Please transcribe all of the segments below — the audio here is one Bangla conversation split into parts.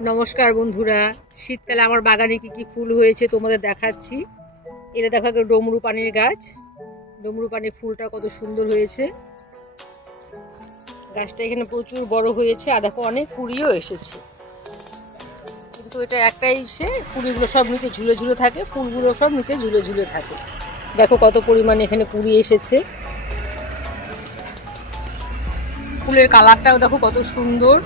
নমস্কার বন্ধুরা, শীতকালে আমার বাগানে কি কি ফুল হয়েছে তোমাদের দেখাচ্ছি। এটা দেখো একটা ডমরু পানির গাছ। ডমরু পানির ফুলটা কত সুন্দর হয়েছে। গাছটা এখানে প্রচুর বড় হয়েছে, আর দেখো অনেক কুড়িও এসেছে। কিন্তু এটা একটাই কুড়িগুলো সব নিচে ঝুলে ঝুলে থাকে, ফুলগুলো সব নিচে ঝুলে ঝুলে থাকে। দেখো কত পরিমাণে এখানে কুড়ি এসেছে। ফুলের কালারটাও দেখো কত সুন্দর।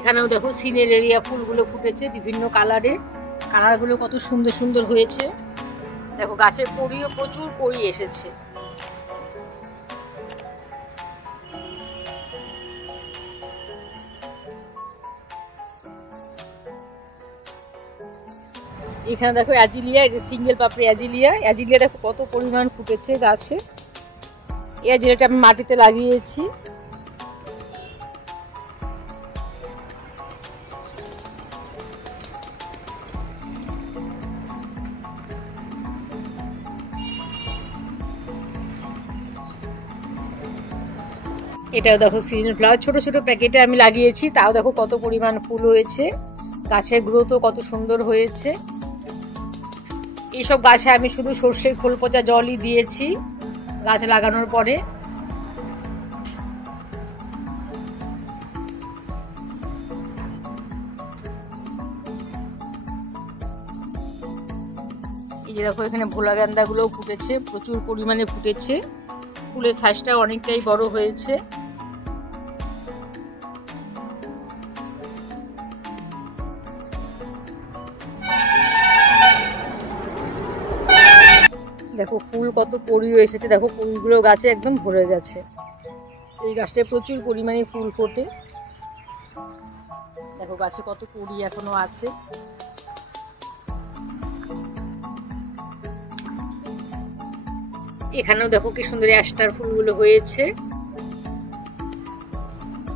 এখানেও দেখো সিনেরেরিয়া ফুলগুলো ফুটেছে বিভিন্ন কালারের। কালারগুলো কত সুন্দর সুন্দর হয়েছে। দেখো গাছের কড়িও প্রচুর কড়ি এসেছে। এখানে দেখো অ্যাজিলিয়া, সিঙ্গেল পাপড়ি অ্যাজিলিয়া দেখো কত পরিমাণ ফুটেছে গাছে। এই অ্যাজিলিয়াটা আমি মাটিতে লাগিয়েছি। এটাও দেখো সিজনাল ফ্লাওয়ার, ছোট ছোট প্যাকেটে আমি লাগিয়েছি, তাও দেখো কত পরিমাণ ফুল হয়েছে। গাছের গ্রোথও কত সুন্দর হয়েছে। এইসব গাছে আমি শুধু সর্ষের খোল পচা জলই দিয়েছি গাছ লাগানোর পরে। এই যে দেখো এখানে ভোলা গেন্দাগুলোও ফুটেছে, প্রচুর পরিমাণে ফুটেছে। ফুলের সাইজটা অনেকটাই বড় হয়েছে। দেখো ফুল কত কড়িও এসেছে, দেখো কুড়িগুলো গাছে একদম ভরে গেছে। এই গাছটায় প্রচুর পরিমাণে ফুল ফোটে। দেখো গাছে কত কুড়ি এখনো আছে। এখানেও দেখো কি সুন্দর অ্যাস্টার ফুলগুলো হয়েছে।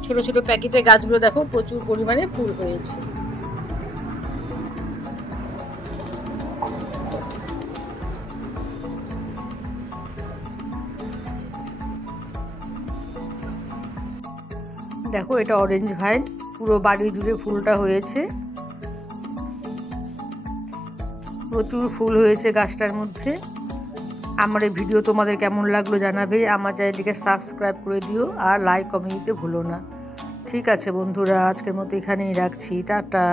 ছোট ছোট প্যাকেটে গাছগুলো দেখো প্রচুর পরিমাণে ফুল হয়েছে। দেখো এটা অরেঞ্জ ভাইন, পুরো বাড়ি জুড়ে ফুলটা হয়েছে। প্রচুর ফুল হয়েছে গাছটার মধ্যে। আমার এই ভিডিও তোমাদের কেমন লাগলো জানাবে। আমার চ্যানেলটিকে সাবস্ক্রাইব করে দিও, আর লাইক কমেন্ট দিতে ভুলো না। ঠিক আছে বন্ধুরা, আজকের মতো এখানেই রাখছি। টাটা।